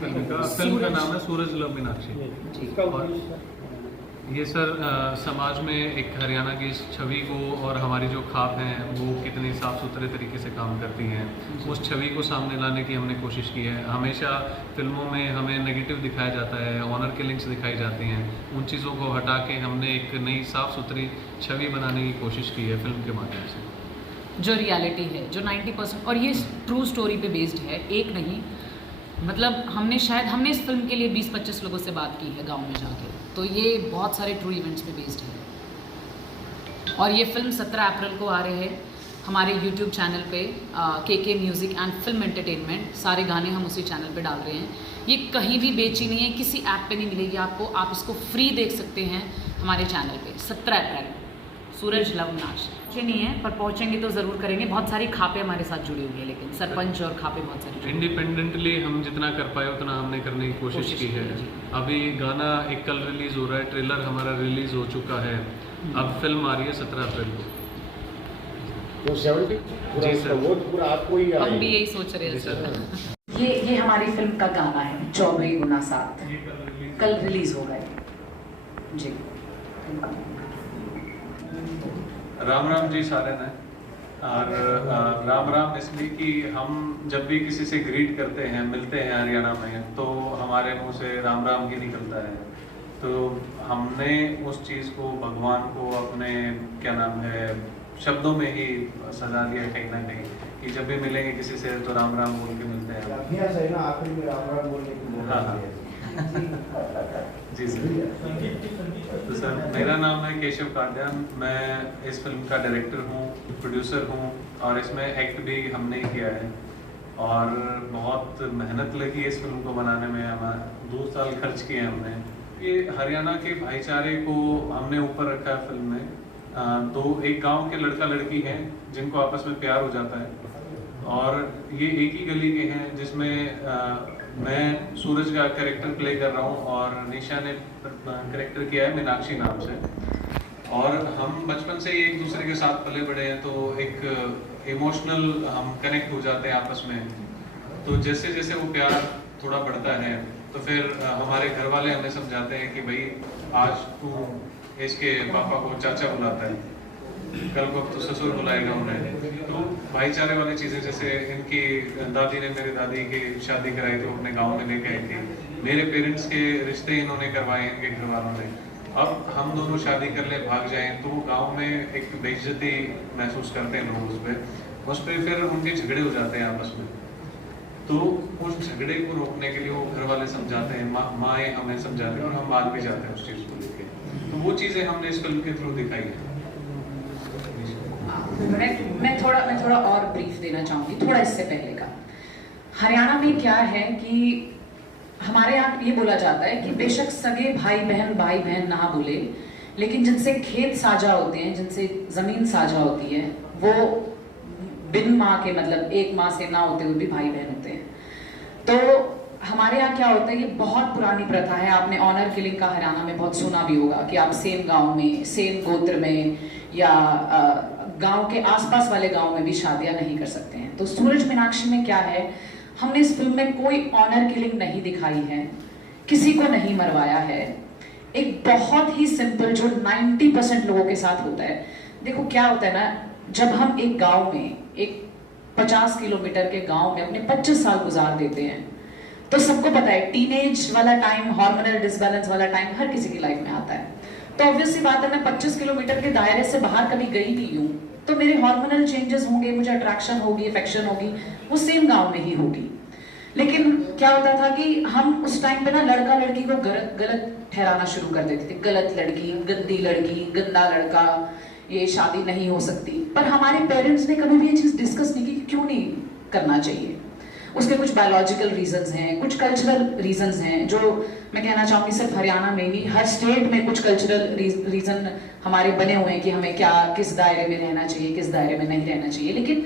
Film का नाम है सूरज लव मीनाक्षी। और ये सर समाज में एक हरियाणा की छवि को और हमारी जो खाप हैं वो कितनी साफ़ सुथरे तरीके से काम करती हैं, उस छवि को सामने लाने की हमने कोशिश की है। हमेशा फिल्मों में हमें नेगेटिव दिखाया जाता है, ऑनर किलिंग्स दिखाई जाती हैं, उन चीज़ों को हटा के हमने एक नई साफ़ सुथरी छवि बनाने की कोशिश की है फिल्म के माध्यम से। जो रियलिटी है, जो 90%, और ये ट्रू स्टोरी पे बेस्ड है, एक नहीं, मतलब हमने इस फिल्म के लिए 20-25 लोगों से बात की है गांव में जाके, तो ये बहुत सारे ट्रू इवेंट्स पे बेस्ड है। और ये फिल्म 17 अप्रैल को आ रहे हैं हमारे यूट्यूब चैनल पे, के म्यूज़िक एंड फिल्म एंटरटेनमेंट। सारे गाने हम उसी चैनल पे डाल रहे हैं। ये कहीं भी बेची नहीं है, किसी ऐप पे नहीं मिलेगी आपको, आप इसको फ्री देख सकते हैं हमारे चैनल पे। 17 अप्रैल सूरज लव मीनाक्षी नहीं है, पर पहुंचेंगे तो ज़रूर करेंगे। बहुत सारी खापे हमारे साथ जुड़ी हुई है, लेकिन सरपंच और खापे बहुत सारी इंडिपेंडेंटली हम जितना कर पाए उतना हमने करने की कोशिश की है। अभी गाना एक कल रिलीज़ हो रहा है, ट्रेलर हमारा रिलीज़ हो चुका है, अब फिल्म आ रही है 17 अप्रैल को। तो 70 जी सर, वो पूरा आपको ही हम भी यही सोच रहे हैं। ये हमारी फिल्म का गाना है 24 गुना 7, कल रिलीज होगा जी। राम राम जी सारे ने। और राम राम इसलिए कि हम जब भी किसी से ग्रीट करते हैं, मिलते हैं हरियाणा में, तो हमारे मुंह से राम राम ही निकलता है। तो हमने उस चीज़ को, भगवान को अपने क्या नाम है शब्दों में ही सजा दिया कहीं ना कहीं, कि जब भी मिलेंगे किसी से तो राम राम बोल के मिलते हैं। आखिर में राम राम बोलने की। हाँ जी सर। तो सर मेरा नाम है केशव काद्यान, मैं इस फिल्म का डायरेक्टर हूँ, प्रोड्यूसर हूँ, और इसमें एक्ट भी हमने ही किया है। और बहुत मेहनत लगी इस फिल्म को बनाने में, हमारे 2 साल खर्च किए हमने। ये हरियाणा के भाईचारे को हमने ऊपर रखा है फिल्म में। तो एक गांव के लड़का लड़की हैं जिनको आपस में प्यार हो जाता है, और ये एक ही गली के हैं, जिसमें मैं सूरज का कैरेक्टर प्ले कर रहा हूँ और निशा ने कैरेक्टर किया है मीनाक्षी नाम से। और हम बचपन से ही एक दूसरे के साथ पले बड़े हैं, तो एक इमोशनल हम कनेक्ट हो जाते हैं आपस में। तो जैसे जैसे वो प्यार थोड़ा बढ़ता है, तो फिर हमारे घर वाले हमें समझाते हैं कि भाई आज तू इसके पापा को चाचा बुलाता है, कल को तो ससुर बुलाएगा उन्हें। तो भाईचारे वाली चीज़ें, जैसे इनकी दादी ने मेरी दादी की शादी कराई तो अपने गांव में लेके आई थी, मेरे पेरेंट्स के रिश्ते इन्होंने करवाए इनके घर वालों ने। अब हम दोनों शादी कर ले, भाग जाएं, तो गांव में एक बेइज्जती महसूस करते हैं लोग उस पर फिर उनके झगड़े हो जाते हैं आपस में। तो उस झगड़े को रोकने के लिए वो घर वाले समझाते हैं, माएँ हमें समझाते हैं, और हम मान भी जाते हैं उस चीज़ को लेके। तो वो चीज़ें हमने इस फिल्म के थ्रू दिखाई है। मैं थोड़ा और ब्रीफ देना चाहूँगी, थोड़ा इससे पहले का। हरियाणा में क्या है कि हमारे यहाँ ये बोला जाता है कि बेशक सगे भाई बहन ना बोले, लेकिन जिनसे खेत साझा होते हैं, जिनसे जमीन साझा होती है, वो बिन माँ के, मतलब एक माँ से ना होते हुए भी भाई बहन होते हैं। तो हमारे यहाँ क्या होता है, ये बहुत पुरानी प्रथा है। आपने ऑनर किलिंग का हरियाणा में बहुत सुना भी होगा कि आप सेम गांव में, सेम गोत्र में, या गांव के आसपास वाले गांव में भी शादियां नहीं कर सकते हैं। तो सूरज मीनाक्षी में क्या है, हमने इस फिल्म में कोई ऑनर किलिंग नहीं दिखाई है, किसी को नहीं मरवाया है। एक बहुत ही सिंपल, जो 90% लोगों के साथ होता है। देखो क्या होता है ना, जब हम एक गांव में, एक 50 किलोमीटर के गांव में अपने 25 साल गुजार देते हैं, तो सबको पता है टीनेज वाला टाइम, हार्मोनल डिसबैलेंस वाला टाइम हर किसी की लाइफ में आता है। तो ऑब्वियसली बात है, मैं 25 किलोमीटर के दायरे से बाहर कभी गई नहीं हूँ, तो मेरे हार्मोनल चेंजेस होंगे, मुझे अट्रैक्शन होगी, अफेक्शन होगी, वो सेम गांव में ही होगी। लेकिन क्या होता था कि हम उस टाइम पे ना लड़का लड़की को गलत ठहराना शुरू कर देते थे। गलत लड़की, गंदी लड़की, गंदा लड़का, ये शादी नहीं हो सकती। पर हमारे पेरेंट्स ने कभी भी ये चीज़ डिस्कस नहीं की कि क्यों नहीं करना चाहिए। उसके कुछ बायोलॉजिकल रीजंस हैं, कुछ कल्चरल रीजंस हैं, जो मैं कहना चाहूँगी सिर्फ हरियाणा में नहीं, हर स्टेट में कुछ कल्चरल रीजन हमारे बने हुए हैं कि हमें क्या, किस दायरे में रहना चाहिए, किस दायरे में नहीं रहना चाहिए। लेकिन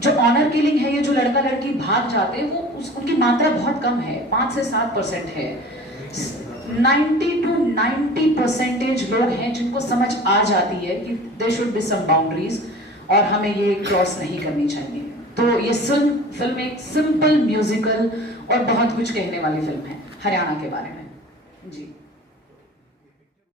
जो ऑनर किलिंग है, ये जो लड़का लड़की भाग जाते हैं, वो उनकी मात्रा बहुत कम है, 5 से 7% है। 90 to 90% लोग हैं जिनको समझ आ जाती है कि there should be some boundaries, और हमें ये क्रॉस नहीं करनी चाहिए। तो ये फिल्म एक सिंपल म्यूजिकल और बहुत कुछ कहने वाली फिल्म है हरियाणा के बारे में। जी।